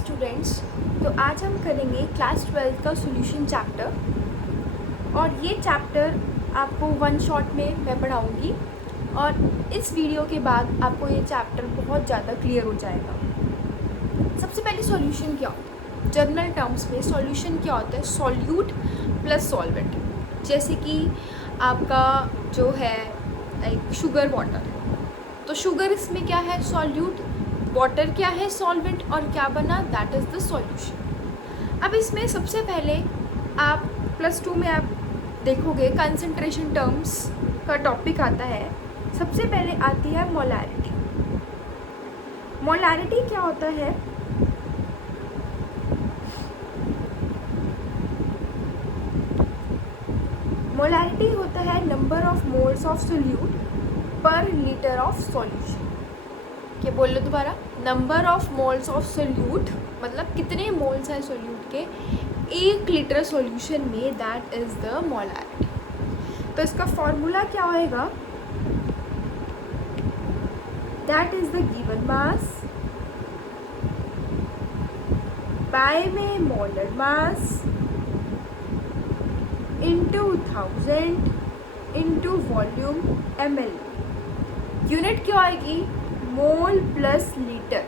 Students, तो आज हम करेंगे क्लास 12 का सॉल्यूशन चैप्टर। और ये चैप्टर आपको वन शॉट में मैं पढ़ाऊँगी और इस वीडियो के बाद आपको ये चैप्टर बहुत ज़्यादा क्लियर हो जाएगा। सबसे पहले सॉल्यूशन क्या होता है? जनरल टर्म्स में सॉल्यूशन क्या होता है? Solute plus solvent. जैसे कि आपका जो है एक शुगर वाटर, तो शुगर इसमें क्या है? सॉल्यूट। वाटर क्या है? सॉल्वेंट। और क्या बना? That is the solution. अब इसमें सबसे पहले आप +2 में आप देखोगे कंसंट्रेशन टर्म्स का टॉपिक आता है। सबसे पहले आती है मोलैरिटी। मोलैरिटी क्या होता है? मोलैरिटी होता है number of moles of solute per litre of solution. क्या बोल लो दोबारा? Number of moles of solute, मतलब कितने मोल्स हैं सोल्यूट के 1 लीटर सॉल्यूशन में, दैट इज़ द मोलैरिटी। तो इसका फॉर्मूला क्या होएगा? That is the given mass by में molar mass into 1000 into volume ml। Unit क्या आएगी? Mole plus litre.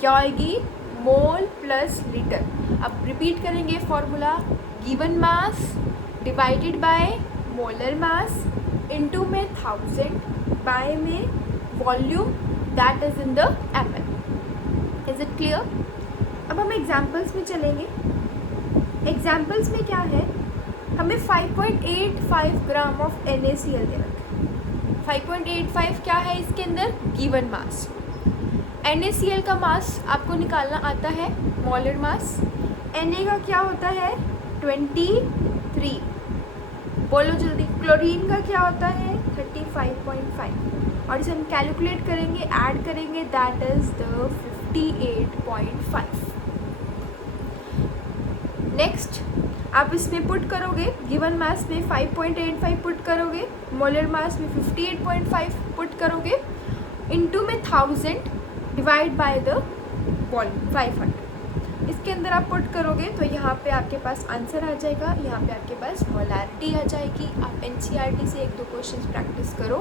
क्या आएगी? Mole plus litre. अब रिपीट करेंगे formula. Given mass divided by molar mass into में 1000 बाय में volume, that is in the ml। Is it clear? अब हम एग्जाम्पल्स में चलेंगे। एग्जाम्पल्स में क्या है? हमें 5.85 ग्राम ऑफ NaCl दे रखा है। 5.85 क्या है इसके अंदर? Given mass. NaCl का मास आपको निकालना आता है, मोलर मास। Na का क्या होता है? 23। बोलो जल्दी। क्लोरीन का क्या होता है? 35.5। और इसे हम कैलकुलेट करेंगे, ऐड करेंगे, दैट इज द 58.5। नेक्स्ट आप इसमें पुट करोगे, गिवन मास में 5.85 पुट करोगे, मोलर मास में 58.5 पुट करोगे, इनटू में 1000 डिवाइड बाय द वॉल्यूम 500। इसके अंदर आप पुट करोगे तो यहाँ पे आपके पास आंसर आ जाएगा। यहाँ पे आपके पास मोलैरिटी आ जाएगी। आप NCERT से 1-2 क्वेश्चंस प्रैक्टिस करो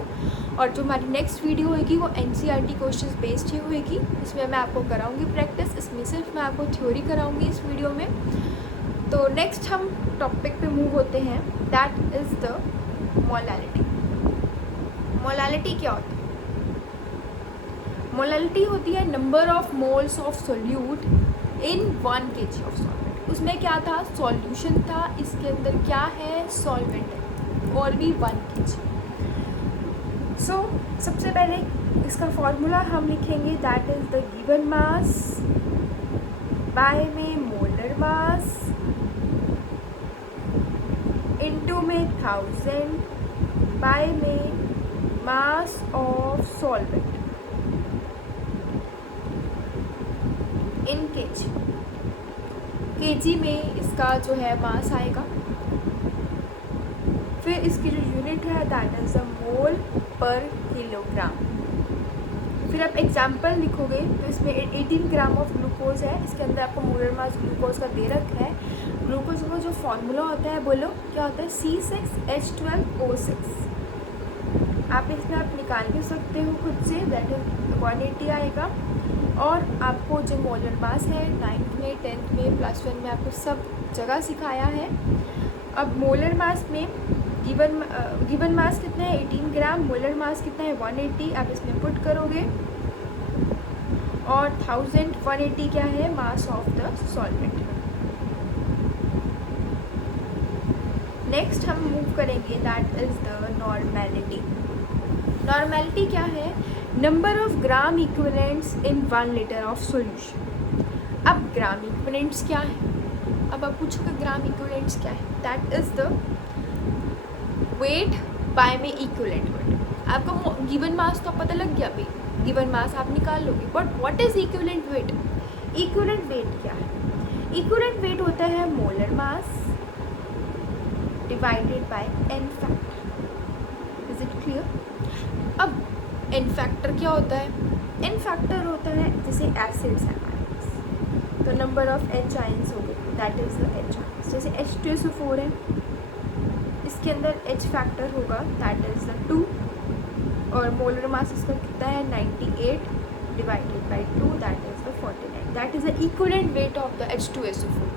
और जो हमारी नेक्स्ट वीडियो होगी वो NCERT क्वेश्चंस बेस्ड ही होगी। इसमें मैं आपको कराऊँगी प्रैक्टिस, इसमें सिर्फ मैं आपको थ्योरी कराऊँगी इस वीडियो में। तो नेक्स्ट हम टॉपिक पे मूव होते हैं, that is the molarity. Molarity क्या होती है? मोलैरिटी होती है number of moles of solute in 1 kg of solvent. उसमें क्या था? सॉल्यूशन था, इसके अंदर क्या है? सॉल्वेंट है, और भी 1 kg। सो सबसे पहले इसका फॉर्मूला हम लिखेंगे, that is the given mass by में मोलर मास इनटू में 1000 बाय में mass of solvent in KG में इसका जो है मास आएगा। फिर इसकी जो यूनिट है दैट इज़ अ मोल पर किलोग्राम। फिर आप एग्जाम्पल लिखोगे तो इसमें 18 ग्राम ऑफ ग्लूकोज है। इसके अंदर आपको मोलर मास ग्लूकोज का दे रखा है। ग्लूकोज का जो फॉर्मूला होता है, बोलो क्या होता है? C6H12O6। आप इसमें आप निकाल भी सकते हो खुद से, दैट इज 180 आएगा। और आपको जो मोलर मास है 9th में, 10th में, +1 में आपको सब जगह सिखाया है। अब मोलर मास में गिवन मास कितना है? 18 ग्राम। मोलर मास कितना है? 180। आप इसमें पुट करोगे और 1000 180 क्या है? Mass of the solvent. Next हम मूव करेंगे, that is the normality. Normality क्या है? Number of gram equivalents in 1 litre of solution. अब ग्राम इक्विवेलेंट्स क्या है? अब आप पूछोगे ग्राम इक्विवेलेंट्स क्या है? That is the weight by में इक्विवेलेंट वेट। आपको गिवन मास तो पता लग गया भाई, गिवन मास आप निकाल लोगे, but what is equivalent weight? Equivalent weight क्या है? इक्विवेलेंट वेट होता है molar mass divided bye n factor. Is it clear? अब n फैक्टर क्या होता है? n फैक्टर होता है जैसे एसिड्स हैं हमारे पास, तो तो नंबर ऑफ H आयंस हो गए, that is the H ions. जैसे H2SO4 है, इसके अंदर H फैक्टर होगा, दैट इज़ द 2, और मोलर मास इसका कितना है 98 divided by 2, that is the 49, that is the equivalent weight of the H2SO4।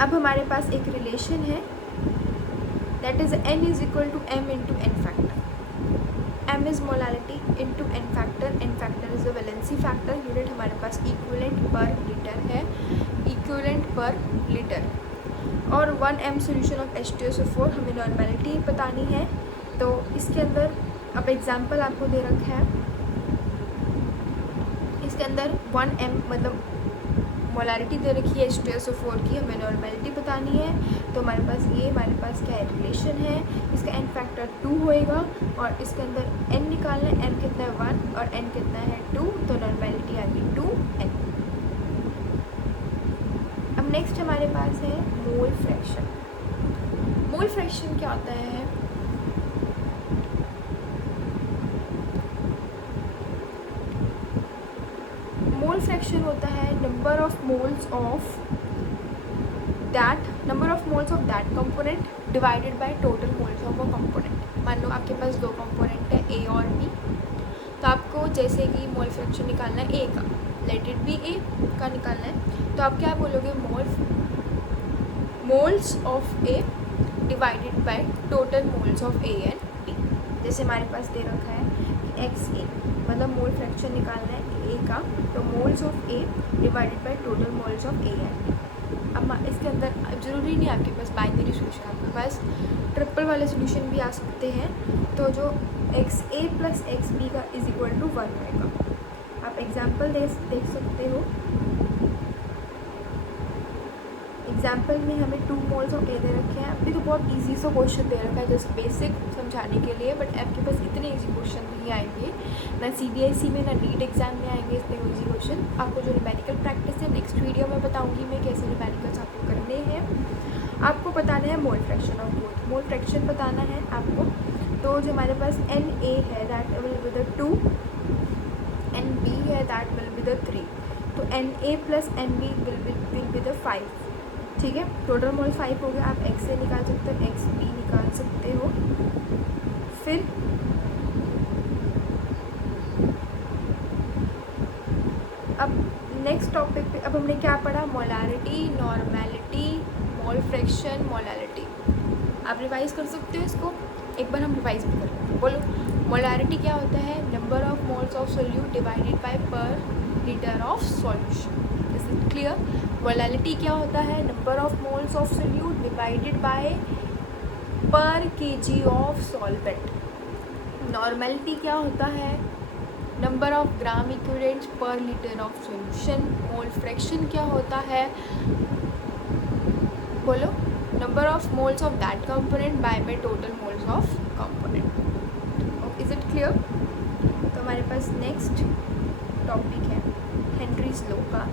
अब हमारे पास एक रिलेशन है, that is N is equal to M into N factor. M is molarity into N factor, N factor is the valency factor. Unit हमारे पास equivalent पर litre है, equivalent पर litre. और 1 M सोल्यूशन ऑफ H2SO4, हमें normality बतानी है। तो इसके अंदर अब एग्जांपल आपको दे रखा है, इसके अंदर 1 M मतलब मोलारिटी दे रखी है H2SO4 की, हमें नॉर्मेलिटी बतानी है। तो हमारे पास क्या है, रिलेशन है, इसका N फैक्टर 2 होएगा, और इसके अंदर N निकालना है, N कितना है 1 और N कितना है 2, तो नॉर्मेलिटी आ गई 2N। अब नेक्स्ट हमारे पास है मोल फ्रैक्शन। मोल फ्रैक्शन क्या होता है, मोल फ्रैक्शन होता है number of moles of that component divided by total moles of a component. मान लो आपके पास दो कंपोनेंट है A और B, तो आपको जैसे कि मोल फ्रैक्शन निकालना है A का, लेट इट बी A का निकालना है, तो आप क्या बोलोगे, moles of A divided by total moles of A and B। जैसे हमारे पास दे रखा है कि XA, मतलब मोल फ्रैक्शन निकालना है A का, तो moles of A divided by total moles of A and B। अब इसके अंदर ज़रूरी नहीं आपके पास बाइनरी सोल्यूशन, आपके पास ट्रिपल वाले सोल्यूशन भी आ सकते हैं। तो जो XA प्लस XB का इज इक्वल टू 1 होएगा। आप एग्जाम्पल देख सकते हो, एग्जाम्पल में हमें 2 मोल्स ऑफ A दे रखे हैं। अभी तो बहुत इजी सा क्वेश्चन दे रखा है जस्ट बेसिक समझाने के लिए, बट आपके पास इतने इजी क्वेश्चन नहीं आएंगे, ना CBSE में ना नीट एग्जाम में आएंगे इतने इजी क्वेश्चन। आपको जो न्यूमेरिकल प्रैक्टिस है नेक्स्ट वीडियो में बताऊंगी मैं कैसे न्यूमेरिकल्स आपको करने हैं। आपको बताना है mole fraction of both, mole fraction बताना है आपको। तो जो हमारे पास NA है that will be the 2, NB है दैट विल बी द 3, तो NA plus NB will be the 5, ठीक है। टोटल मोल 5 हो गया। आप XA निकाल सकते हो, XB निकाल सकते हो। फिर अब नेक्स्ट टॉपिक पे अब हमने क्या पढ़ा, molarity, normality, mole fraction, molality. आप रिवाइज कर सकते हो इसको, एक बार हम रिवाइज भी कर लेते हैं। बोलो, मोलारिटी क्या होता है, number of moles of solute divided by per litre of solution. Is it clear? Molality क्या होता है, number of moles of solute divided by per kg of solvent. Normality क्या होता है, number of gram equivalents per litre of solution. Mole fraction क्या होता है, बोलो, number of moles of that component by total moles of component. Is it clear? तो हमारे पास नेक्स्ट टॉपिक है हेनरीज लॉ का।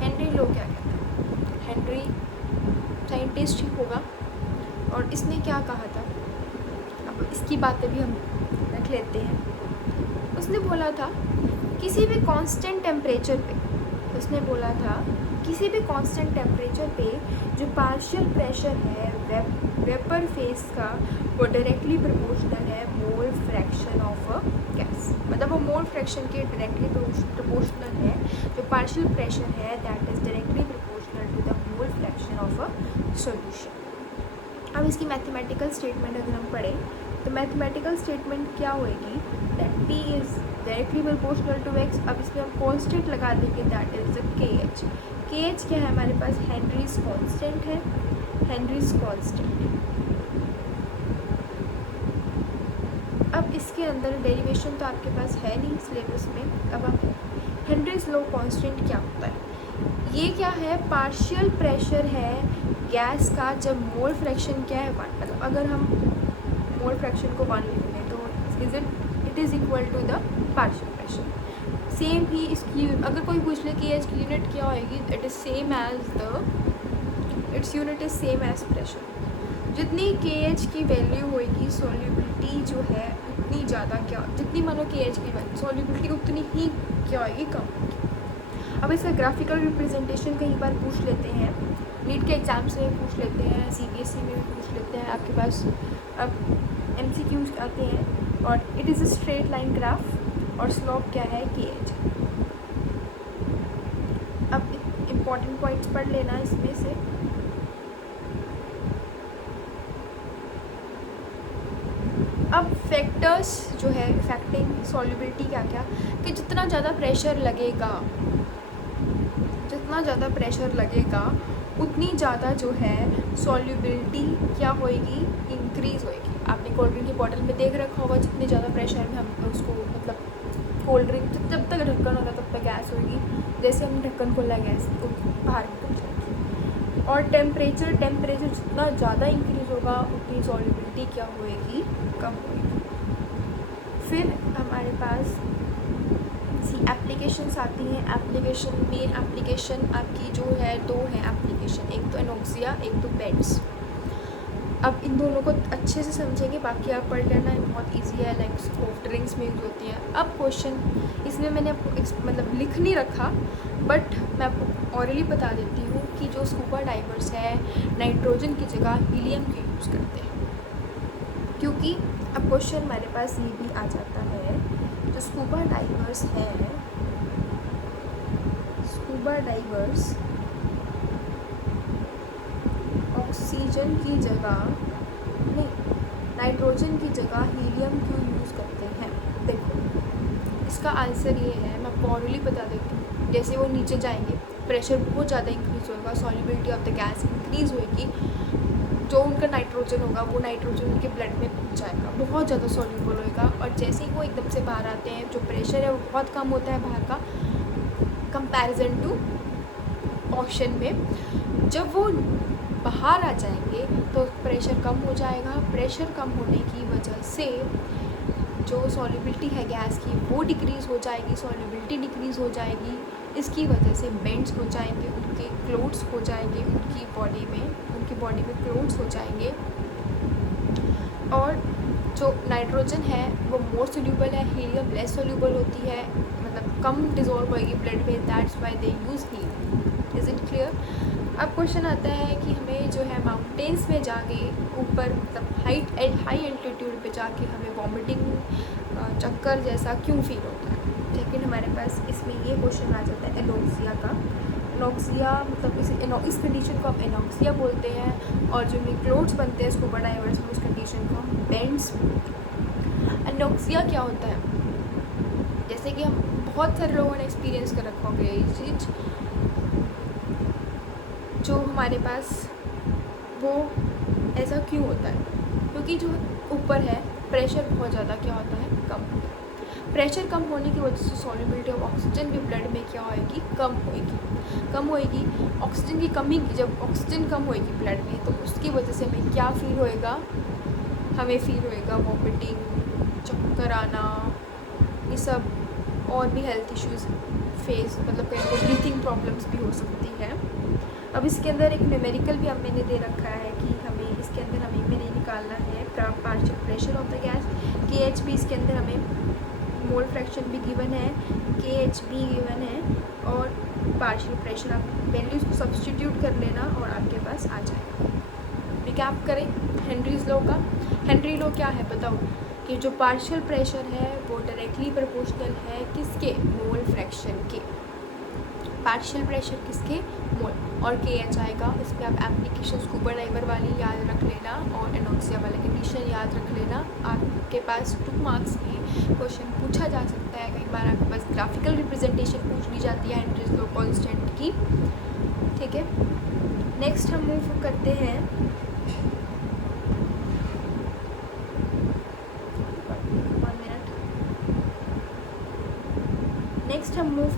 हेनरी लॉ क्या कहता है, हेनरी साइंटिस्ट ही होगा, और इसने क्या कहा था, अब इसकी बातें भी हम रख लेते हैं। उसने बोला था किसी भी कांस्टेंट टेम्परेचर पे, उसने बोला था किसी भी कांस्टेंट टेम्परेचर पे जो पार्शियल प्रेशर है वेपर फेस का, वो डायरेक्टली प्रोपोर्शनल है mole fraction of a gas. मतलब वो मोल फ्रैक्शन के डायरेक्टली प्रोपोर्शनल है, जो पार्शियल प्रेशर है that is directly proportional to the mole fraction of a solution. अब इसकी मैथमेटिकल स्टेटमेंट अगर हम पढ़ें तो मैथमेटिकल स्टेटमेंट क्या होएगी, that P is directly proportional to x। अब इसमें हम कॉन्स्टेंट लगा देंगे, that is the KH। KH क्या है हमारे पास, हेनरीज कॉन्स्टेंट है, हेनरीज कॉन्स्टेंट। अब इसके अंदर डेरिवेशन तो आपके पास है नहीं सिलेबस में। अब आप हेनरीज लॉ कॉन्स्टेंट क्या होता है, ये क्या है, पार्शियल प्रेशर है गैस का जब मोल फ्रैक्शन क्या है 1। मतलब अगर हम मोल फ्रैक्शन को 1 लिख लें तो it is equal to the partial pressure. Same ही इसकी अगर कोई पूछ ले कि इसकी यूनिट क्या होएगी, it is same as the its unit is same as pressure. जितनी KH की वैल्यू होएगी सॉल्युबिलिटी जो है उतनी ज़्यादा क्या, जितनी मानो KH की वैल्यू सॉल्युबिलिटी उतनी ही क्या होएगी, कम होगी। अब इसका ग्राफिकल रिप्रेजेंटेशन कई बार पूछ लेते हैं, नीट के एग्ज़ाम्स में पूछ लेते हैं, CBSE में भी पूछ लेते हैं, आपके पास अब MCQs आते हैं। और it is a straight line graph और स्लोप क्या है KH। अब इम्पॉर्टेंट पॉइंट्स पढ़ लेना इसमें से। अब फैक्टर्स जो है इफेक्टिंग सॉल्युबिलिटी क्या क्या, कि जितना ज़्यादा प्रेशर लगेगा उतनी ज़्यादा जो है सॉल्युबिलिटी क्या होएगी, इंक्रीज़ होएगी। आपने कोल्ड ड्रिंक की बॉटल में देख रखा होगा, जितने ज़्यादा प्रेशर में हम उसको मतलब कोल्ड ड्रिंक जब तक ढक्कन होगा तब तक गैस होगी, जैसे हमने ढक्कन खोला गैस को बाहर निकल जाएगी। और टेम्परेचर जितना ज़्यादा इंक्रीज़ होगा उतनी सॉल्युबिलिटी क्या होएगी, कम होएगी। फिर हमारे पास एप्लीकेशंस आती हैं। मेन एप्लीकेशन आपकी जो है 2 हैं एप्लीकेशन, एक तो एनोक्सिया, एक तो बेड्स। अब इन दोनों को अच्छे से समझेंगे, बाकी आप पढ़ लेना, बहुत इजी है, लाइक सॉफ्ट ड्रिंक्स में यूज़ होती हैं। अब क्वेश्चन इसमें मैंने आपको मतलब लिख नहीं रखा, बट मैं आपको ऑरली बता देती हूँ कि जो स्कूबा डाइवर्स है नाइट्रोजन की जगह हीलियम की यूज़ करते हैं, क्योंकि अब क्वेश्चन हमारे पास ये भी आ जाता है, जो स्कूबा डाइवर्स ऑक्सीजन की जगह नहीं, नाइट्रोजन की जगह हीलियम क्यों यूज़ करते हैं। देखो इसका आंसर ये है, मैं आपको ऑरली बता देती हूँ। जैसे वो नीचे जाएंगे, प्रेशर बहुत ज़्यादा इंक्रीज़ होगा, solubility of the gas increase होएगी, जो उनका नाइट्रोजन होगा वो नाइट्रोजन उनके ब्लड में जाएगा, बहुत ज़्यादा सॉल्युबल होएगा। और जैसे ही वो एकदम से बाहर आते हैं, जो प्रेशर है वो बहुत कम होता है बाहर का कंपैरिजन टू ऑक्सीजन में। जब वो बाहर आ जाएंगे तो प्रेशर कम हो जाएगा, प्रेशर कम होने की वजह से जो सॉल्युबिलिटी है गैस की वो डिक्रीज़ हो जाएगी, सॉल्युबिलिटी डिक्रीज़ हो जाएगी। इसकी वजह से बेंड्स हो जाएंगे, उनके क्लोट्स हो जाएंगे, उनकी बॉडी में क्लोट्स हो जाएंगे। और जो नाइट्रोजन है वो मोर सोल्यूबल है, हीलियम लेस सोल्यूबल होती है, मतलब कम डिज़ोल्व होएगी ब्लड में, that's why they use helium. Is it clear. अब क्वेश्चन आता है कि हमें जो है माउंटेन्स में जाके ऊपर मतलब हाई एल्टीट्यूड पे जाके हमें वॉमिटिंग चक्कर जैसा क्यों फील होता है। लेकिन हमारे पास इसमें ये क्वेश्चन आ जाता है एनोक्सिया का। एनोक्सिया मतलब इस कंडीशन को हम एनोक्सिया बोलते हैं, और जो क्लोट्स बनते हैं स्कूबा डाइवर्स में उस कंडीशन को हम बेंड्स। एनोक्सिया क्या होता है, जैसे कि हम बहुत सारे लोगों ने एक्सपीरियंस कर रखा होगा ये चीज़, जो हमारे पास वो ऐसा क्यों होता है, क्योंकि जो ऊपर है प्रेशर बहुत ज़्यादा क्या होता है, कम होता है। प्रेशर कम होने की वजह से सॉल्युबिलिटी ऑफ ऑक्सीजन भी ब्लड में क्या होएगी, कम होएगी। ऑक्सीजन की कमी की, जब ऑक्सीजन कम होएगी ब्लड में तो उसकी वजह से हमें क्या फील होएगा, वॉमिटिंग, चक्कर आना, ये सब, और भी हेल्थ इश्यूज़ फेस मतलब कहीं को ब्रीथिंग प्रॉब्लम्स भी हो सकती है। अब इसके अंदर एक न्यूमेरिकल भी मैंने दे रखा है कि हमें इसके अंदर हमें मैंने निकालना है partial pressure of the gas, KH भी इसके अंदर हमें मोल फ्रैक्शन भी गिवन है, KH भी गिवन है, और पार्शियल प्रेशर आप वैल्यूज़ को सब्स्टिट्यूट कर लेना और आपके पास आ जाएगा। रिकैप करें हेनरीज लॉ का। हेनरी लॉ क्या है बताओ, कि जो पार्शियल प्रेशर है वो डायरेक्टली प्रोपोर्शनल है किसके, मोल फ्रैक्शन के। पार्शियल प्रेशर किसके, मोल, और KH आएगा। इस पर आप एप्लीकेशन स्कूबा डाइवर वाली याद रख लेना और एनोक्सिया वाला कंडीशन याद रख लेना। आपके पास 2 मार्क्स में क्वेश्चन पूछा जा सकता है, कई बार आपके पास ग्राफिकल रिप्रेजेंटेशन पूछ ली जाती है हेनरीज लॉ कांस्टेंट की। ठीक है, नेक्स्ट हम मूव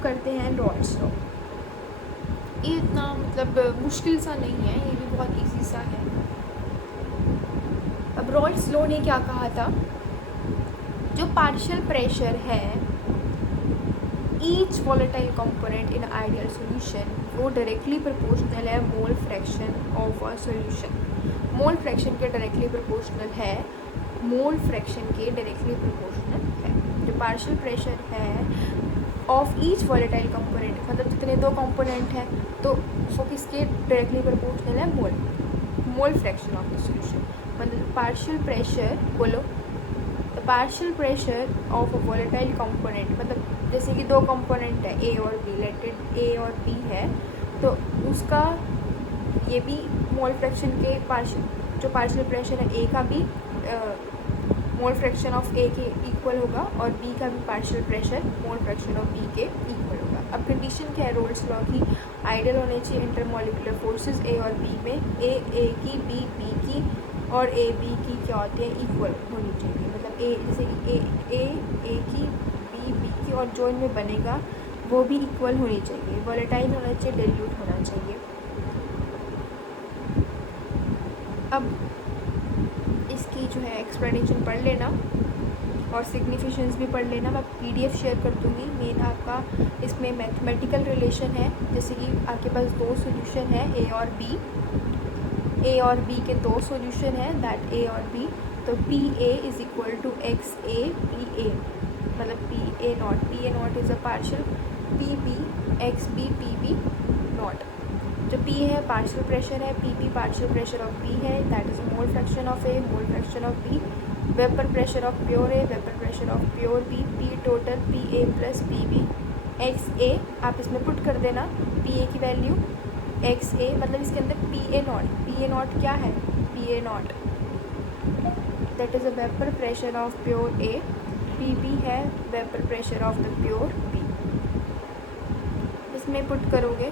करते हैं रॉल्स लॉ। ये इतना मतलब मुश्किल सा नहीं है, ये भी बहुत इजी सा है। अब रॉल्स लॉ ने क्या कहा था, जो पार्शियल प्रेशर है each volatile component in ideal solution वो डायरेक्टली प्रोपोर्शनल है mole fraction of a solution. Mole fraction के डायरेक्टली प्रोपोर्शनल है, जो पार्शियल प्रेशर है ऑफ ईच वॉलेटाइल कंपोनेंट, मतलब जितने दो कंपोनेंट हैं तो वो किसके डायरेक्टली प्रोपोर्शनल है, mole fraction of the solution. मतलब पार्शियल प्रेशर, बोलो, the partial pressure of a volatile component, मतलब जैसे कि दो कंपोनेंट है ए और बी, लेट इट ए और बी है, तो उसका ये भी मोल फ्रैक्शन के जो पार्शियल प्रेशर है ए का भी मोल फ्रैक्शन ऑफ ए के इक्वल होगा और बी का भी partial pressure mole fraction of B के इक्वल होगा। अब कंडीशन क्या है रोल्स लॉ की, आइडियल होने चाहिए इंटरमोलिकुलर फोर्सेस ए और बी में, ए की, बी की और ए बी की क्या होती है, इक्वल होनी चाहिए। मतलब ए जैसे कि ए की, बी की, और जो इनमें बनेगा वो भी इक्वल होनी चाहिए। वॉलेटाइल होना चाहिए, डिल्यूट होना चाहिए। अब इसकी जो है एक्सप्लेनेशन पढ़ लेना और सिग्निफिकेंस भी पढ़ लेना। मैं पीडीएफ शेयर कर दूँगी। मेन आपका इसमें मैथमेटिकल रिलेशन है, जैसे कि आपके पास दो सॉल्यूशन है ए और बी के दो सॉल्यूशन है, दैट ए और बी, तो P A is equal to X A P A, मतलब P A naught is a partial P B X B P B naught. जो P है पार्शियल प्रेशर है, P partial pressure of B है, that is mole fraction of A, mole fraction of B, vapour pressure of pure A, vapour pressure of pure B, P total PA plus PB XA, आप इसमें put कर देना PA की value XA, मतलब इसके अंदर PA not क्या है, PA not that is a vapour pressure of pure A, PB है vapour pressure of the pure B। इसमें पुट करोगे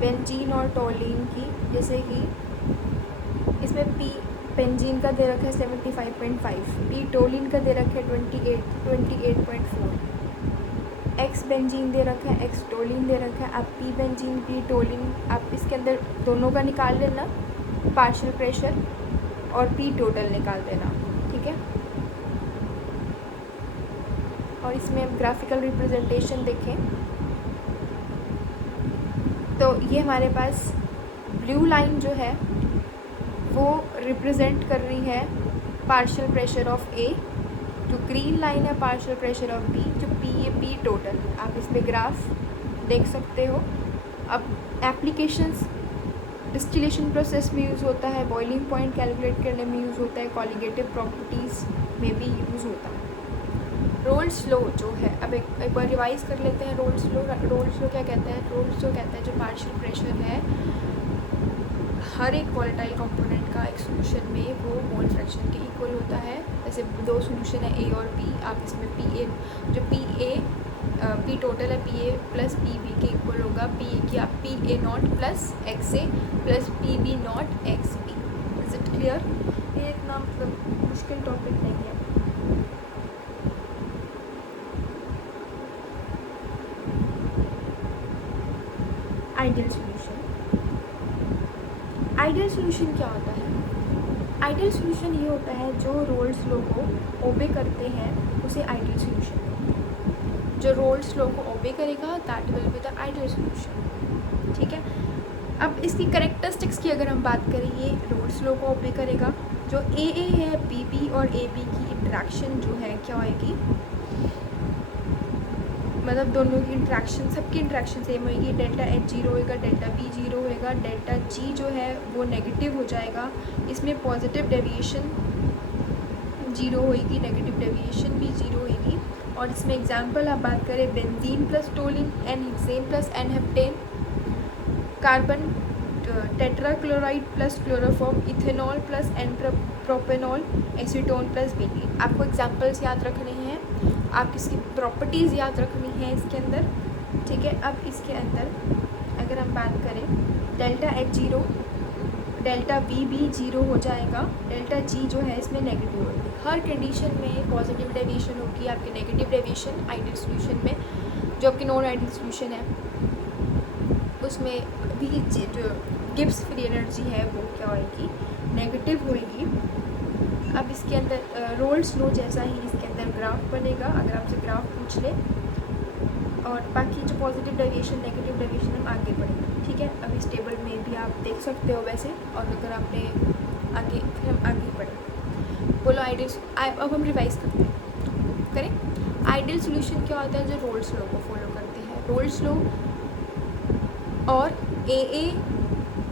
बेंजीन और टोलिन की, जैसे कि इसमें P बेंजीन का दे रखा है 75.5, P टोलिन का दे रखा है 28.4, X बेंजीन दे रखा है, X टोलिन दे रखा है। आप P बेंजीन P टोलिन आप इसके अंदर दोनों का निकाल लेना पार्शियल प्रेशर और P टोटल निकाल देना, ठीक है। और इसमें ग्राफिकल रिप्रेजेंटेशन देखें तो ये हमारे पास ब्लू लाइन जो है वो रिप्रेजेंट कर रही है पार्शियल प्रेशर ऑफ ए, जो ग्रीन लाइन है पार्शियल प्रेशर ऑफ बी, जो पी टोटल। आप इसमें ग्राफ देख सकते हो। अब एप्लीकेशंस डिस्टिलेशन प्रोसेस में यूज़ होता है, बॉइलिंग पॉइंट कैलकुलेट करने में यूज़ होता है, कॉलिगेटिव प्रॉपर्टीज़ में भी यूज़ होता है। रोल्स लॉ जो है, अब एक बार रिवाइज कर लेते हैं। रोल्स लॉ क्या कहता है, रोल्स लॉ कहता है जो पार्शियल प्रेशर है हर एक वॉलेटाइल कंपोनेंट का एक सॉल्यूशन में वो मोल फ्रैक्शन के इक्वल होता है। जैसे दो सॉल्यूशन है ए और बी, आप इसमें पी टोटल है P A plus P B के इक्वल होगा P A naught plus x A plus P B naught x B. Is it clear? ये इतना मतलब मुश्किल टॉपिक नहीं है। आइडियल सॉल्यूशन क्या होता है? आइडियल सॉल्यूशन ये होता है जो रोल्स लॉ को ओबे करते हैं उसे आइडियल सॉल्यूशन। जो रोल्स लॉ को ओबे करेगा that will be the ideal solution, ठीक है। अब इसकी कैरेक्टरिस्टिक्स की अगर हम बात करें, ये रोल्स लॉ को ओबे करेगा। जो ए है बी और ए बी की इंट्रैक्शन जो है क्या होएगी, मतलब दोनों की इंट्रैक्शन, सबकी इंट्रैक्शन सेम होएगी। डेल्टा एच 0 होएगा, डेल्टा बी 0 होएगा, डेल्टा जी जो है वो नेगेटिव हो जाएगा। इसमें पॉजिटिव डेविएशन 0 होएगी, नेगेटिव डेविएशन भी 0 होएगी। और इसमें एग्जांपल आप बात करें benzene plus toluene, N hexane plus N heptane, carbon tetrachloride plus chloroform, ethanol plus N propanol, acetone plus betaine. आपको एग्जांपल्स याद रखने हैं, आप इसकी प्रॉपर्टीज़ याद रखनी है इसके अंदर, ठीक है। अब इसके अंदर अगर हम बात करें डेल्टा एच 0, डेल्टा बी भी 0 हो जाएगा, डेल्टा जी जो है इसमें नेगेटिव होगी। हर कंडीशन में पॉजिटिव डेविएशन होगी, आपकी नेगेटिव डेविएशन आइडियल सॉल्यूशन में। जो आपकी नॉन आइडियल सॉल्यूशन है उसमें भी जो गिब्स फ्री एनर्जी है वो क्या होएगी, नेगेटिव होएगी। अब इसके अंदर रोल्स लॉ जैसा ही इसके अंदर ग्राफ बनेगा, अगर आपसे ग्राफ पूछ ले, और बाकी जो पॉजिटिव डेविएशन नेगेटिव डेविएशन हम आगे बढ़ेंगे, ठीक है। अब इस टेबल में भी आप देख सकते हो वैसे, और अगर आपने आगे फिर हम आगे बढ़ें। बोलो आइडियल, अब हम रिवाइज करते हैं, करें। आइडियल सॉल्यूशन क्या होता है? जो रोल्स लॉ को फॉलो करते हैं। रोल्स लॉ और ए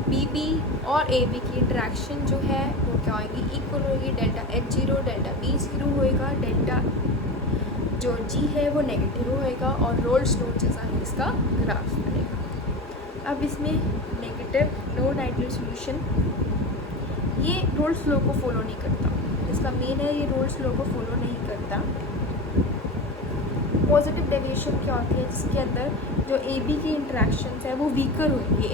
बी बी और ए बी की इंटरेक्शन जो है वो क्या होगी? इक्वल होगी। Delta H zero delta B zero होएगा, डेल्टा जो जी है वो नेगेटिव होएगा और रोल्स लॉ जैसा ही इसका ग्राफ बनेगा। अब इसमें नेगेटिव नॉन आइडियल सॉल्यूशन ये रोल्स लॉ को फॉलो नहीं करता। इसका मेन है ये रोल्स लॉ को फॉलो नहीं करता। पॉजिटिव डेविएशन क्या होती है? जिसके अंदर जो ए बी की इंटरेक्शंस है वो वीकर होंगी,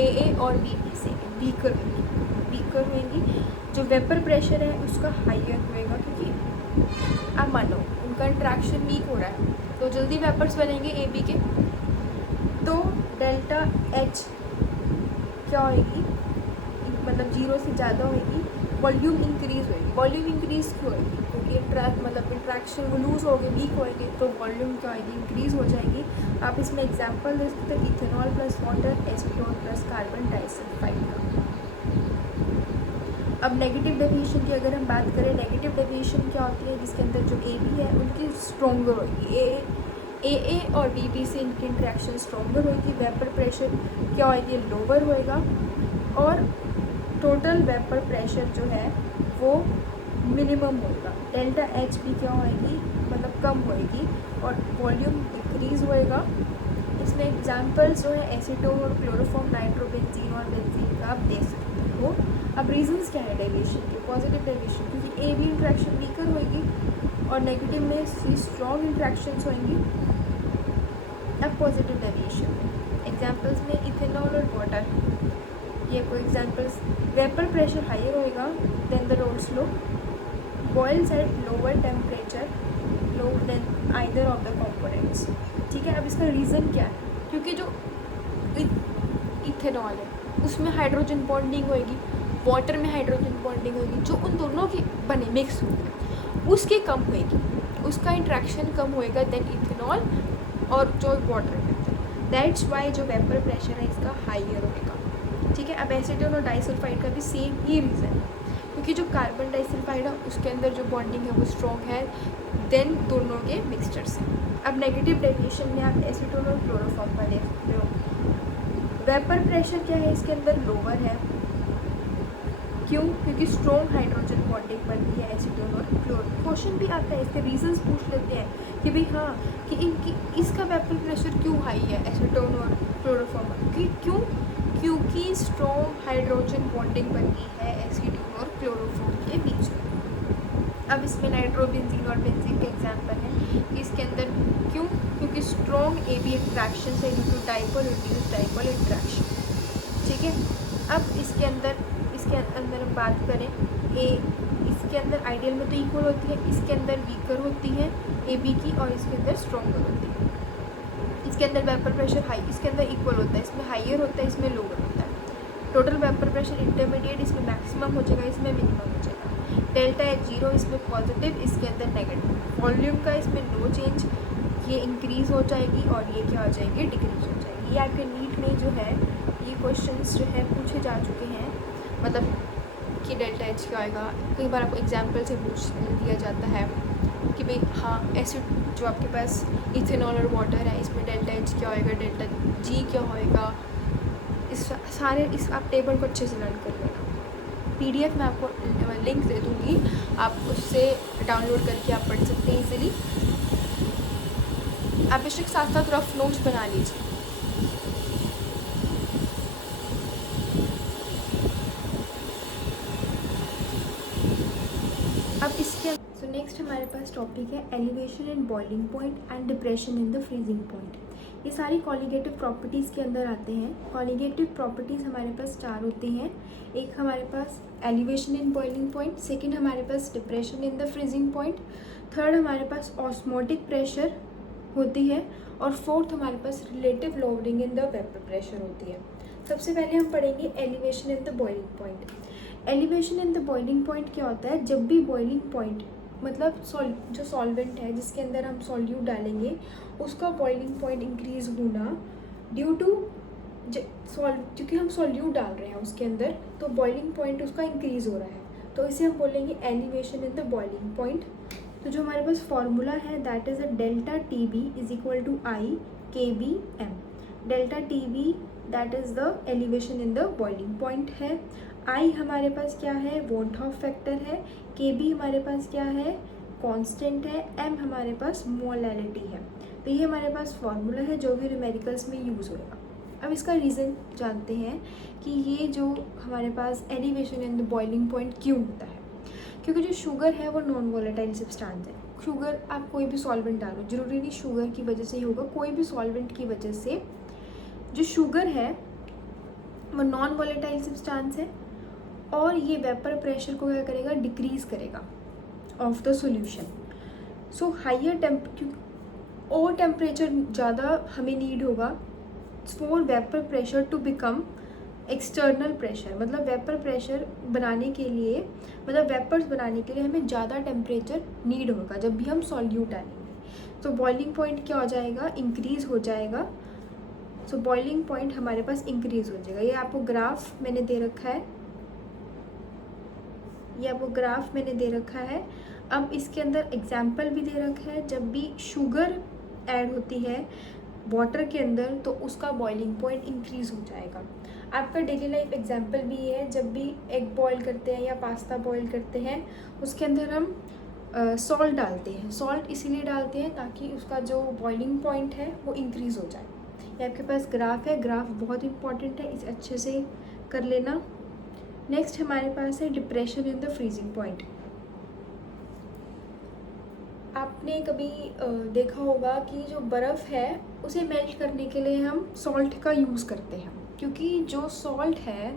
ए और बी से वीकर होंगी। जो वेपर प्रेशर है उसका हाइयर होएगा, क्योंकि अब मान लो उनका इंटरेक्शन वीक हो रहा है तो जल्दी वेपर्स बनेंगे ए बी के, तो डेल्टा एच क्या होएगी? मतलब 0 से ज़्यादा होएगी, वॉल्यूम इंक्रीज़ होएगी। वॉल्यूम इंक्रीज़ क्यों होएगी? क्योंकि इंट्रैक्शन वो लूज़ हो गए, वीक होएगी, तो वॉल्यूम क्या होएगी? इंक्रीज़ हो जाएगी। आप इसमें एग्जांपल दे सकते हैं ethanol plus water, acetone plus carbon disulphide का। अब नेगेटिव डेविएशन की अगर हम बात करें, नेगेटिव डेविएशन क्या होती है? जिसके अंदर जो ए बी है उनकी स्ट्रॉन्गर होगी, ए और बी से इनकी इंट्रैक्शन स्ट्रॉन्गर होगी। वेपर प्रेशर क्या होगी? लोअर होएगा और टोटल वेपर प्रेशर जो है वो मिनिमम होगा। डेल्टा एच भी क्या होएगी? मतलब कम होएगी और वॉल्यूम डिक्रीज़ होएगा। इसमें एग्जांपल्स जो है एसीटोन और क्लोरोफॉर्म, नाइट्रोबेंजीन और बेंजीन का आप दे सकते हो। अब रीजंस क्या है डेविएशन के? पॉजिटिव डेविएशन, क्योंकि ए बी इंट्रैक्शन वीकर होएगी और नेगेटिव में सी स्ट्रॉन्ग इंट्रैक्शंस होंगी। अब पॉजिटिव डेविएशन एग्जांपल्स में इथेनॉल और वाटर, ये कोई एग्जांपल्स। वेपर प्रेशर हायर होएगा than the Raoult's law, boils at lower temperature low than either of the components. ठीक है, अब इसका रीज़न क्या है? क्योंकि जो इथेनॉल है उसमें हाइड्रोजन बॉन्डिंग होएगी, वाटर में हाइड्रोजन बॉन्डिंग होएगी, जो उन दोनों की बने मिक्स होते हैं उसकी कम होएगी, उसका इंट्रैक्शन कम होएगा देन इथेनॉल और जो वाटर के अंदर। दैट्स वाई जो वेपर प्रेशर है इसका हाइयर होएगा। ठीक है, अब एसीटोन और डाइसल्फाइड का भी सेम ये रीज़न है, क्योंकि जो कार्बन डाइसल्फाइड है उसके अंदर जो बॉन्डिंग है वो स्ट्रॉन्ग है देन दोनों के मिक्सचर से। अब नेगेटिव डेविएशन में आप एसीटोन और क्लोरोफॉर्म का ले सकते हो। वेपर प्रेशर क्या है? इसके अंदर लोअर है। क्यों? क्योंकि स्ट्रॉन्ग हाइड्रोजन बॉन्डिंग बनती है एसीटोन और क्लोरो। क्वेश्चन भी आता है, इसके रीजंस पूछ लेते हैं कि भाई हाँ कि इनकी इसका वेपर प्रेशर क्यों हाई है एसीटोन और क्लोरोफॉर्म की? क्यों? क्योंकि स्ट्रॉन्ग हाइड्रोजन बॉन्डिंग बनती है एसीटोन और क्लोरोफॉर्म के बीच में। अब इसमें नाइट्रोबेंजीन और बेंजीन के एग्जांपल हैं। इसके अंदर क्यों? क्योंकि स्ट्रॉन्ग ए बी इंट्रैक्शन से due to dipole reduce dipole interaction. ठीक है, अब इसके अंदर हम बात करें इसके अंदर आइडियल में तो इक्वल होती है, इसके अंदर वीकर होती है ए बी की और इसके अंदर स्ट्रॉन्गर होती है। इसके अंदर वेपर प्रेशर हाई, इसके अंदर इक्वल होता है, इसमें हाइयर होता है, इसमें लोअर होता है। टोटल वेपर प्रेशर इंटरमीडिएट, इसमें मैक्सिमम हो जाएगा, इसमें मिनिमम हो जाएगा। डेल्टा एच जीरो, इसमें पॉजिटिव, इसके अंदर नेगेटिव। वॉल्यूम का इसमें नो चेंज, ये इंक्रीज़ हो जाएगी और ये क्या हो जाएगी? डिक्रीज हो जाएगी। ये आपके नीट में जो है ये क्वेश्चंस जो है पूछे जा चुके हैं, मतलब कि डेल्टा एच क्या आएगा। कई बार आपको एग्जाम्पल से पूछ दिया जाता है कि भाई हाँ एसिड जो आपके पास इथेनॉल और वाटर है इसमें डेल्टा एच क्या होएगा, डेल्टा जी क्या होएगा। इस आप टेबल को अच्छे से लर्न कर लेना। पीडीएफ में आपको लिंक दे दूँगी, आप उससे डाउनलोड करके आप पढ़ सकते हैं इजीली। आप बेशक साथ साथ रफ नोट्स बना लीजिए। अब इसके नेक्स्ट हमारे पास टॉपिक है elevation in boiling point and depression in the freezing point. ये सारी कॉलिगेटिव प्रॉपर्टीज़ के अंदर आते हैं। कॉलिगेटिव प्रॉपर्टीज़ हमारे पास 4 होती हैं। एक हमारे पास elevation in boiling point, second हमारे पास depression in the freezing point, third हमारे पास ऑस्मोटिक प्रेशर होती है और फोर्थ हमारे पास relative lowering in the vapour pressure होती है। सबसे पहले हम पढ़ेंगे elevation in the boiling point. Elevation in the boiling point क्या होता है? जब भी बॉइलिंग पॉइंट मतलब जो सॉल्वेंट है जिसके अंदर हम सॉल्यूट डालेंगे उसका बॉइलिंग पॉइंट इंक्रीज़ होना ड्यू टू क्योंकि हम सॉल्यूट डाल रहे हैं उसके अंदर, तो बॉइलिंग पॉइंट उसका इंक्रीज़ हो रहा है, तो इसे हम बोलेंगे elevation in the boiling point. तो जो हमारे पास फॉर्मूला है that is a delta T B is equal to I K B M. Delta T B that is the elevation in the boiling point है, आई हमारे पास क्या है, वॉन हॉफ फैक्टर है, के बी हमारे पास क्या है, कांस्टेंट है, एम हमारे पास मोलैलिटी है। तो ये हमारे पास फॉर्मूला है जो भी न्यूमेरिकल्स में यूज़ होएगा। अब इसका रीज़न जानते हैं कि ये जो हमारे पास elevation in the boiling point क्यों होता है। क्योंकि जो शुगर है वो नॉन वॉलेटाइल सब्सटेंस है। शुगर आप कोई भी सॉल्वेंट डालो, जरूरी नहीं शुगर की वजह से ही होगा, कोई भी सॉल्वेंट की वजह से जो शुगर है वो नॉन वॉलेटाइल सब्सटेंस है और ये वेपर प्रेशर को क्या करेगा, डिक्रीज़ करेगा of the solution. So higher और टेम्परेचर ज़्यादा हमें नीड होगा for vapour pressure to become external pressure. मतलब वेपर प्रेशर बनाने के लिए, मतलब वेपर्स बनाने के लिए हमें ज़्यादा टेम्परेचर नीड होगा जब भी हम सॉल्यूट डालेंगे। तो बॉइलिंग पॉइंट क्या हो जाएगा, इंक्रीज़ हो जाएगा। सो बॉइलिंग पॉइंट हमारे पास इंक्रीज़ हो जाएगा। ये आपको ग्राफ मैंने दे रखा है, ये आपको ग्राफ मैंने दे रखा है। अब इसके अंदर एग्जाम्पल भी दे रखा है, जब भी शुगर ऐड होती है वाटर के अंदर तो उसका बॉइलिंग पॉइंट इंक्रीज़ हो जाएगा। आपका डेली लाइफ एग्जाम्पल भी है, जब भी एग बॉईल करते हैं या पास्ता बॉईल करते हैं उसके अंदर हम सॉल्ट डालते हैं। सॉल्ट इसीलिए डालते हैं ताकि उसका जो बॉइलिंग पॉइंट है वो इंक्रीज़ हो जाए। ये आपके पास ग्राफ है, ग्राफ बहुत इंपॉर्टेंट है, इसे अच्छे से कर लेना। नेक्स्ट हमारे पास है depression in the freezing point. आपने कभी देखा होगा कि जो बर्फ़ है उसे मेल्ट करने के लिए हम सॉल्ट का यूज़ करते हैं, क्योंकि जो सॉल्ट है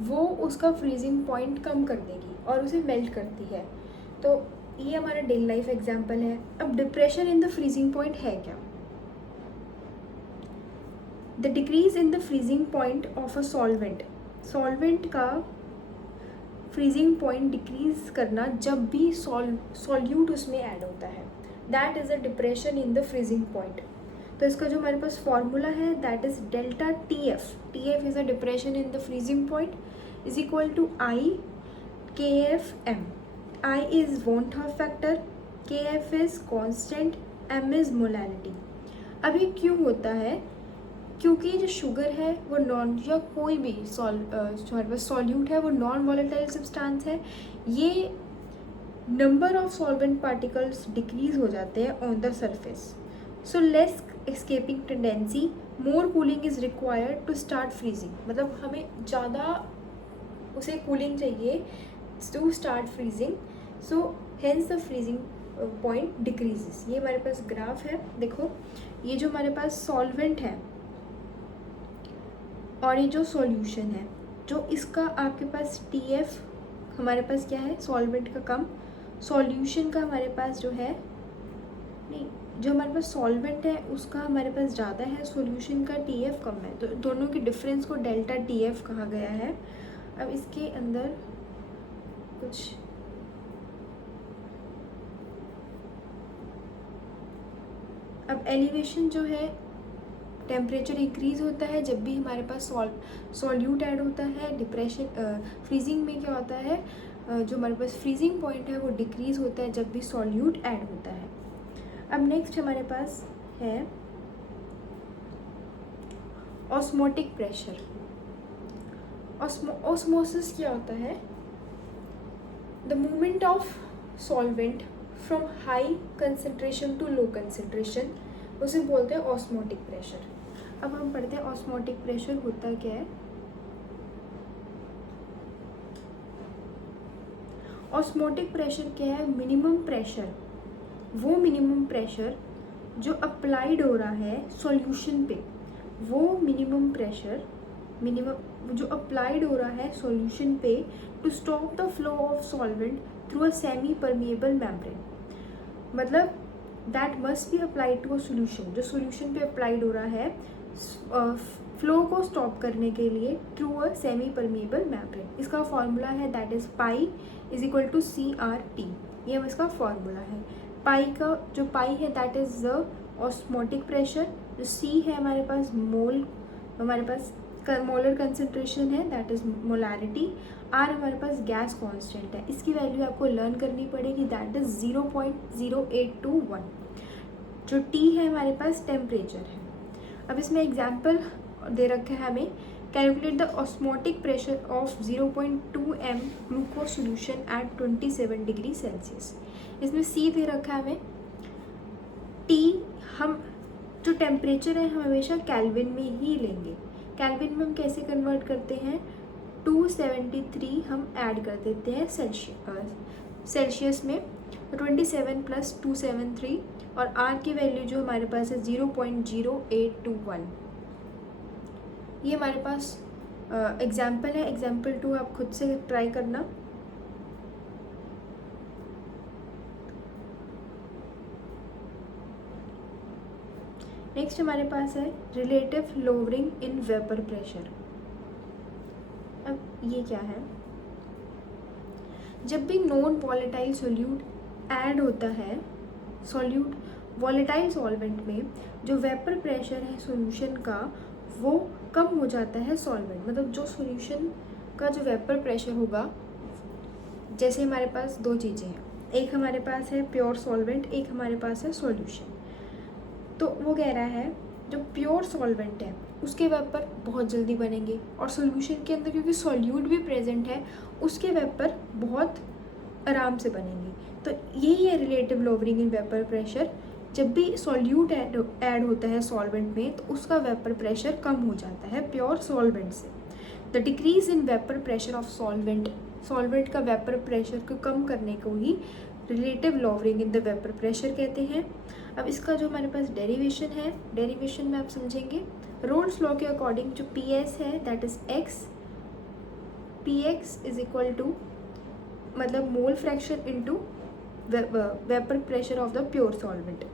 वो उसका फ्रीजिंग पॉइंट कम कर देगी और उसे मेल्ट करती है। तो ये हमारा डेली लाइफ एग्जांपल है। अब depression in the freezing point है क्या, the decrease in the freezing point of a solvent. Solvent का फ्रीजिंग पॉइंट डिक्रीज़ करना जब भी सॉल्यूट उसमें ऐड होता है, that is a depression in the freezing point. तो इसका जो हमारे पास फॉर्मूला है that is delta T F. T F is a depression in the freezing point is equal to I K F M. I is van't Hoff factor, K F is constant, M is molality. अब ये क्यों होता है, क्योंकि जो sugar है वो non, या कोई भी जो हमारे पास सॉल्यूट है वो नॉन वॉलेटाइल सब्सटेंस है। ये number of solvent particles decrease हो जाते हैं on the surface. So less escaping tendency, more cooling is required to start freezing. मतलब हमें ज़्यादा उसे कूलिंग चाहिए to start freezing, so hence the freezing point decreases. ये हमारे पास ग्राफ है, देखो ये जो हमारे पास सॉल्वेंट है और ये जो सॉल्यूशन है, जो इसका आपके पास टी एफ हमारे पास क्या है, सॉल्वेंट का कम, सॉल्यूशन का हमारे पास जो है नहीं, जो हमारे पास सॉल्वेंट है उसका हमारे पास ज़्यादा है, सॉल्यूशन का टी एफ कम है। तो दोनों के डिफरेंस को डेल्टा टी एफ कहा गया है। अब इसके अंदर कुछ अब एलिवेशन जो है, टेम्परेचर इंक्रीज़ होता है जब भी हमारे पास सॉल्यूट ऐड होता है। डिप्रेशन फ्रीजिंग में क्या होता है, जो हमारे पास फ्रीजिंग पॉइंट है वो डिक्रीज़ होता है जब भी सॉल्यूट ऐड होता है। अब नेक्स्ट हमारे पास है ऑस्मोटिक प्रेशर। ऑस्मोसिस क्या होता है, the movement of solvent from high concentration to low concentration, उसे बोलते हैं ऑस्मोटिक प्रेशर। अब हम पढ़ते हैं ऑस्मोटिक प्रेशर होता क्या है। ऑस्मोटिक प्रेशर क्या है, मिनिमम प्रेशर, वो मिनिमम प्रेशर जो अप्लाइड हो रहा है सॉल्यूशन पे, वो मिनिमम प्रेशर जो अप्लाइड हो रहा है सॉल्यूशन पे to stop the flow of solvent through a semi permeable membrane. मतलब that must be applied to a solution, जो सोल्यूशन पे अप्लाइड हो रहा है फ्लो को स्टॉप करने के लिए through a semi permeable membrane. इसका फॉर्मूला है that is pi is equal to C R T. ये इसका फॉर्मूला है। पाई का जो पाई है that is the osmotic pressure, जो सी है हमारे पास मोल, हमारे पास मोलर कंसंट्रेशन है, दैट इज मोलारिटी। आर हमारे पास गैस कांस्टेंट है, इसकी वैल्यू आपको लर्न करनी पड़ेगी, दैट इज 0.0821। जो टी है हमारे पास टेम्परेचर है। अब इसमें एग्जाम्पल दे रखा है हमें, calculate the osmotic pressure of 0.2 m glucose solution at 27 degree Celsius. इसमें सी दे रखा है हमें। टी हम जो टेम्परेचर है हम हमेशा केल्विन में ही लेंगे। केल्विन में हम कैसे कन्वर्ट करते हैं, 273 हम ऐड कर देते हैं सेल्सियस में, 27 + 273, और आर की वैल्यू जो हमारे पास है 0.0821। ये हमारे पास एग्जाम्पल है। एग्जाम्पल 2 आप खुद से ट्राई करना। नेक्स्ट हमारे पास है रिलेटिव लोअरिंग इन वेपर प्रेशर। अब ये क्या है, जब भी नॉन वॉलेटाइल सोल्यूट ऐड होता है, सोल्यूट वॉलेटाइल सॉल्वेंट में, जो वेपर प्रेशर है सॉल्यूशन का वो कम हो जाता है सॉल्वेंट, मतलब जो सॉल्यूशन का जो वेपर प्रेशर होगा, जैसे हमारे पास दो चीज़ें हैं, एक हमारे पास है प्योर सॉल्वेंट, एक हमारे पास है सॉल्यूशन। तो वो कह रहा है जो प्योर सॉल्वेंट है उसके वेपर बहुत जल्दी बनेंगे, और सॉल्यूशन के अंदर क्योंकि सॉल्यूट भी प्रेजेंट है उसके वेपर बहुत आराम से बनेंगे। तो यही है रिलेटिव लोअरिंग इन वेपर प्रेशर। जब भी सॉल्यूट ऐड होता है सॉल्वेंट में तो उसका वेपर प्रेशर कम हो जाता है प्योर सॉल्वेंट से। The decrease in vapour pressure of solvent, solvent का वेपर प्रेशर को कम करने को ही relative lowering in the vapour pressure कहते हैं। अब इसका जो हमारे पास डेरिवेशन है, डेरिवेशन में आप समझेंगे रोल्स लॉ के अकॉर्डिंग जो पी एस है that is X, P X is equal to मतलब mole fraction into vapour pressure of the pure solvent.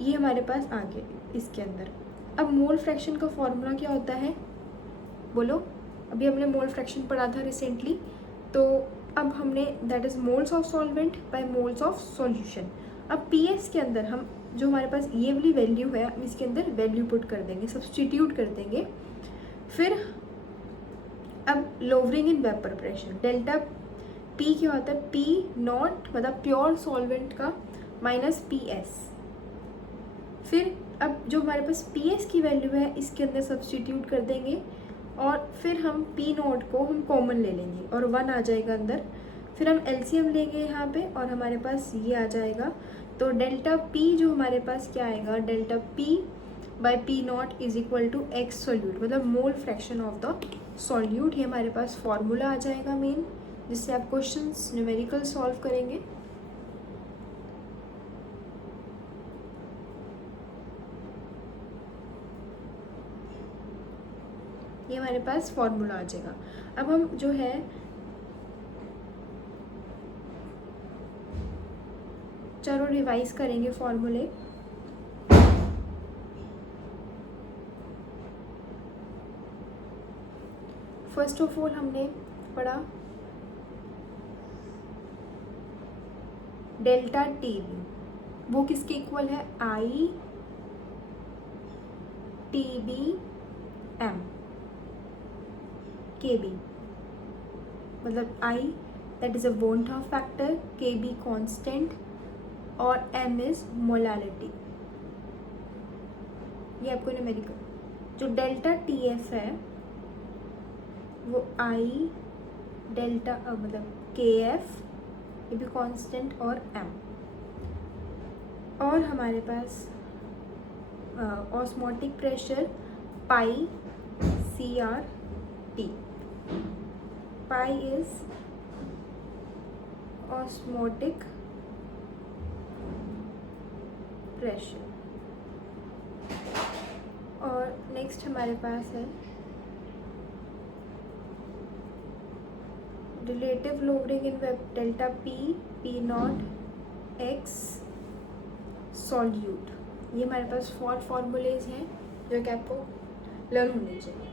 ये हमारे पास आ गया इसके अंदर। अब मोल फ्रैक्शन का फॉर्मूला क्या होता है, बोलो। अभी हमने मोल फ्रैक्शन पढ़ा था रिसेंटली, तो अब हमने that is moles of solvent by moles of solution. अब पी एस के अंदर हम जो हमारे पास ये वाली वैल्यू है हम इसके अंदर वैल्यू पुट कर देंगे, सब्सटीट्यूट कर देंगे। फिर अब lowering in vapour pressure, delta P क्या होता है, पी नॉट मतलब प्योर सॉल्वेंट का माइनस पी एस। फिर अब जो हमारे पास पी एस की वैल्यू है इसके अंदर सब्सटीट्यूट कर देंगे, और फिर हम पी नॉट को हम कॉमन ले लेंगे और 1 आ जाएगा अंदर। फिर हम एलसीएम लेंगे यहाँ पे और हमारे पास ये आ जाएगा। तो डेल्टा पी जो हमारे पास क्या आएगा, delta P by P naught is equal to X solute, मतलब mole fraction of the solute. ये हमारे पास फॉर्मूला आ जाएगा मेन, जिससे आप क्वेश्चंस न्यूमेरिकल सॉल्व करेंगे। ये हमारे पास फॉर्मूला आ जाएगा। अब हम जो है चलो रिवाइज करेंगे फॉर्मूले। फर्स्ट ऑफ ऑल हमने पढ़ा डेल्टा टी बी, वो किसके इक्वल है, I T B M K B, मतलब I that is a van't Hoff factor, K B constant और m इज मोलालिटी। ये आपको न्यूमेरिकल। जो डेल्टा टी एफ है वो आई डेल्टा मतलब के एफ, ये भी कांस्टेंट, और m। और हमारे पास osmotic pressure pi C R T, pi is osmotic pressure. और नेक्स्ट हमारे पास है relative lowering in delta P, P naught X solute. ये हमारे पास 4 फॉर्मूलेज हैं जो कि आपको लर्न होने चाहिए।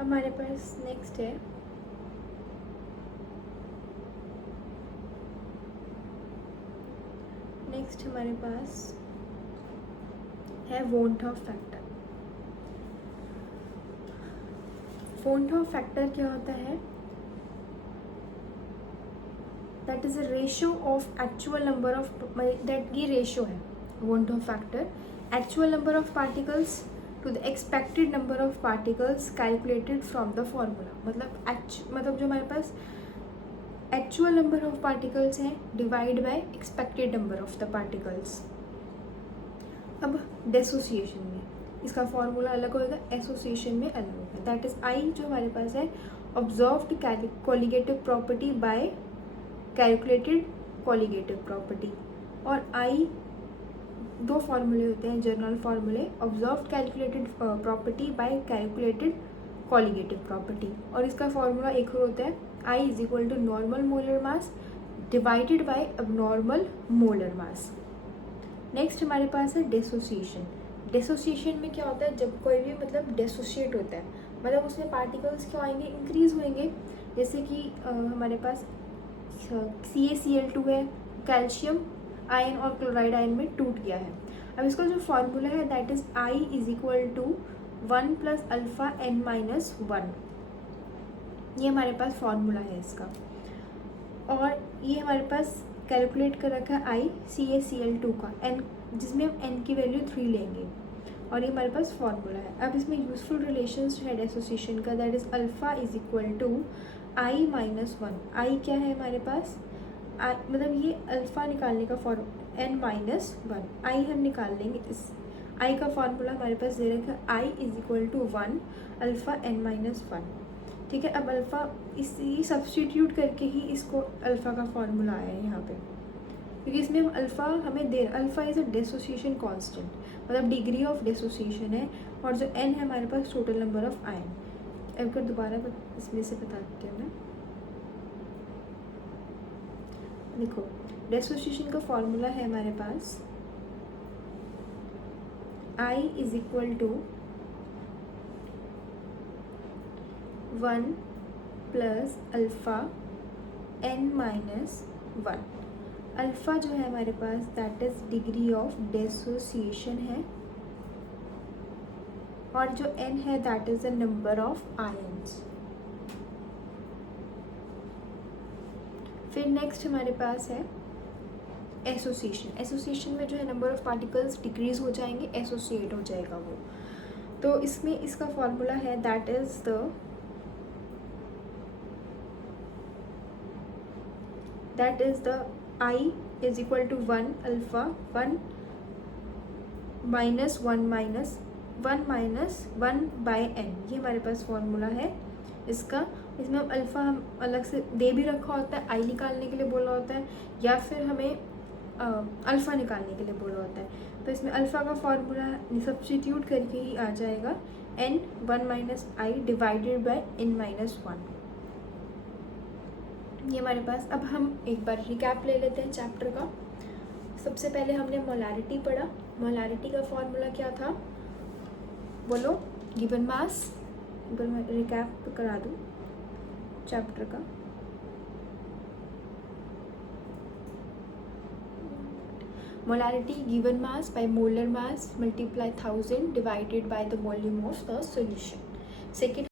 हमारे पास नेक्स्ट है नेक्स्ट हमारे पास है van't Hoff factor. Van't Hoff factor क्या होता है? That is a ratio of actual number of, that ये रेशियो है van't Hoff factor, actual number of particles to the expected number of particles calculated from the formula. मतलब जो हमारे पास actual number of particles हैं divide by expected number of the particles. अब dissociation में इसका फॉर्मूला अलग होगा, एसोसिएशन में अलग होगा। दैट इज आई जो हमारे पास है observed colligative property by calculated colligative property. और आई दो फार्मूले होते हैं जनरल फार्मूले, observed calculated property by calculated colligative property. और इसका फार्मूला एक और होता है I is equal to normal molar mass divided by abnormal molar mass. Next हमारे पास है डिसोसिएशन। डिसोसिएशन में क्या होता है? जब कोई भी मतलब डिसोशिएट होता है, मतलब उसमें पार्टिकल्स क्या आएंगे? इंक्रीज होंगे। जैसे कि हमारे पास CaCl2 है, कैल्शियम आयन और क्लोराइड आयन में टूट गया है। अब इसका जो फार्मूला है that is I is equal to 1 plus alpha n minus 1। ये हमारे पास फार्मूला है इसका। और ये हमारे पास कैलकुलेट कर रखा है आई CaCl2 का n, जिसमें हम n की वैल्यू 3 लेंगे और ये हमारे पास फार्मूला है। अब इसमें यूजफुल रिलेशंस है एसोसिएशन का, that is alpha is equal to I minus 1। I क्या है हमारे पास? मतलब ये अल्फा निकालने का n माइनस 1 आई हम निकाल लेंगे। इस आई का फार्मूला हमारे पास दे रखा है I is equal to 1 alpha n minus 1। ठीक है, अब अल्फ़ा इसी सब्सटीट्यूट करके ही इसको अल्फ़ा का फार्मूला आया है यहाँ पे, क्योंकि इसमें हम अल्फ़ा हमें दे, alpha is a dissociation constant, मतलब डिग्री ऑफ डिसोसिएशन है। और जो n है हमारे पास टोटल नंबर ऑफ आयन। अब कर दोबारा इसमें से बता देती हूँ मैं। देखो डिसोसिएशन का फार्मूला है हमारे पास I is equal to 1 plus alpha n minus 1। Alpha जो है हमारे पास that is degree of dissociation है, और जो n है that is the number of ions. फिर नेक्स्ट हमारे पास है एसोसिएशन। एसोसिएशन में जो है नंबर ऑफ पार्टिकल्स डिक्रीज हो जाएंगे, एसोसिएट हो जाएगा वो। तो इसमें इसका फॉर्मूला है that is the I is equal to 1 alpha 1 minus 1 minus 1 by n। ये हमारे पास फॉर्मूला है इसका। इसमें हम अल्फ़ा हम अलग से दे भी रखा होता है, आई निकालने के लिए बोला होता है, या फिर हमें अल्फ़ा निकालने के लिए बोला होता है। तो इसमें अल्फ़ा का फॉर्मूला सब्स्टिट्यूट करके ही आ जाएगा n 1 minus I divided by n minus 1। ये हमारे पास। अब हम एक बार रिकैप ले लेते हैं चैप्टर का। सबसे पहले हमने मोलारिटी पढ़ा। मोलारिटी का फॉर्मूला क्या था बोलो? Given mass. एक बार मैं रिकैप करा दूँ चैप्टर का। Molarity given mass by molar mass multiply 1000 divided by the volume of the solution. Second